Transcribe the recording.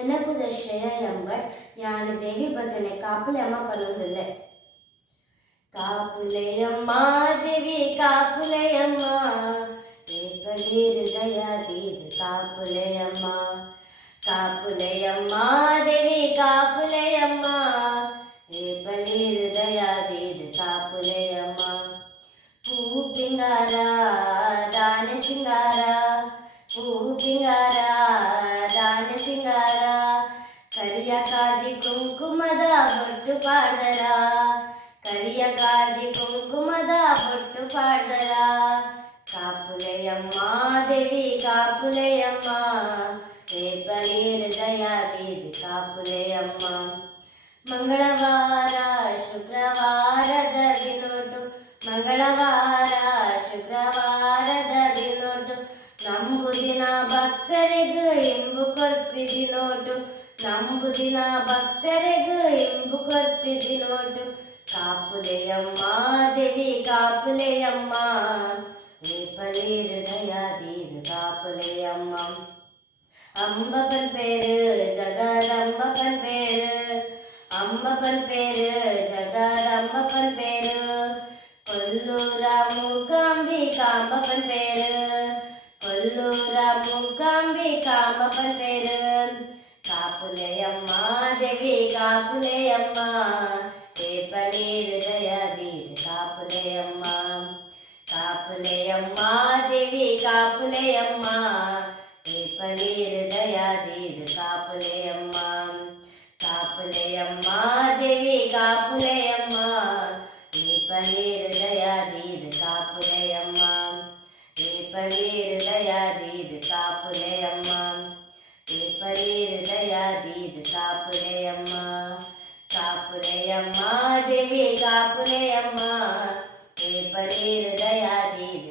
എന്നെ പുതിയ ശ്രേയ എമ്പട്ട് ഞാൻ ദേവി ഭജನೆ കാപ്പുലയമ്മ പലൊന്നില്ലേ കാപ്പുലയമ്മ ദേവി കാപ്പുലയಮ್ಮ ಹೃದಯದೀದು ಕಾಪುಲೆಯಮ್ಮ ಕಾಪುಲೆಯಮ್ಮ ದೇವಿ ಕಾಪುಲೆಯಮ್ಮ ರೇಪಲಿ ಹೃದಯದೀದು ಕಾಪುಲೆಯಮ್ಮ ಪೂ ಪಿಂಗಾರ ದಾನೆ ಸಿಂಗಾರ ಪೂ ಪಿಂಗಾರ ದಾನೆ ಸಿಂಗಾರ ಕರಿಯ ಕಾಜಿ ಕುಂಕುಮದ ಬೊಟ್ಟು ಪಾಡ್ದರ ಕರಿಯ ಕಾಜಿ ಕುಂಕುಮದ ಬೊಟ್ಟು ಪಾಡ್ದರ ಕಾಪುಲೆಯಮ್ಮ ದೇವಿ ಕಾಪುಲೆಯಮ್ಮ ರೇಪಲಿ ಹೃದಯದೀದು ಕಾಪುಲೆಯಮ್ಮ ಮಂಗಳವಾರ ಶುಕ್ರವಾರದ ದಿನೊಟ್ಟು ಮಂಗಳವಾರ ಶುಕ್ರವಾರದ ದಿನೊಟ್ಟು ನಂಬುದಿನ ಭಕ್ತರಿಗೂ ಇಂಬು ಕೊರ್ಪಿದಿ ನೋಟು ನಂಬುದಿನ ಭಕ್ತರಿಗೂ ಇಂಬು ಕೊರ್ಪಿದಿ ನೋಟು ಕಾಪುಲೆಯಮ್ಮ ದೇವಿ ಕಾಪುಲೆಯಮ್ಮ ರೇಪಲಿ ಹೃದಯದೀದು ಕಾಪುಲೆಯಮ್ಮ അമ്പപ്പൻ പേര് ജഗദമ്പപ്പൻ പേര് അമ്പപ്പൻ പേര് ജഗദമ്പപ്പൻ പേര് കൊല്ലൂര മൂകാംബി കാമ്പപ്പൻ പേര് കൊല്ലൂര മൂകാംബി കാമ്പപ്പൻ പേര് കാപ്പുലെയമ്മ ദേവി കാപ്പുലെയമ്മ ರೇಪಲಿ ಹೃದಯದೀದು ಕಾಪುಲೆಯಮ್ಮ ಕಾಪುಲೆಯಮ್ಮ ದೇವಿ ಕಾಪುಲೆಯಮ್ಮ ರೇಪಲಿ ಹೃದಯದೀದು ಕಾಪುಲೆಯಮ್ಮ ಕಾಪುಲೆಯಮ್ಮ ದೇವಿ ಕಾಪುಲೆಯಮ್ಮ ರೇಪಲಿ ಹೃದಯದೀದು ಕಾಪುಲೆಯಮ್ಮ ರೇಪಲಿ ಹೃದಯದೀದು ಕಾಪುಲೆಯಮ್ಮ ರೇಪಲಿ ಹೃದಯದೀದು ಕಾಪುಲೆಯಮ್ಮ ಕಾಪುಲೆಯಮ್ಮ ದೇವಿ ಕಾಪುಲೆಯಮ್ಮ ರೇಪಲಿ ಹೃದಯದೀದು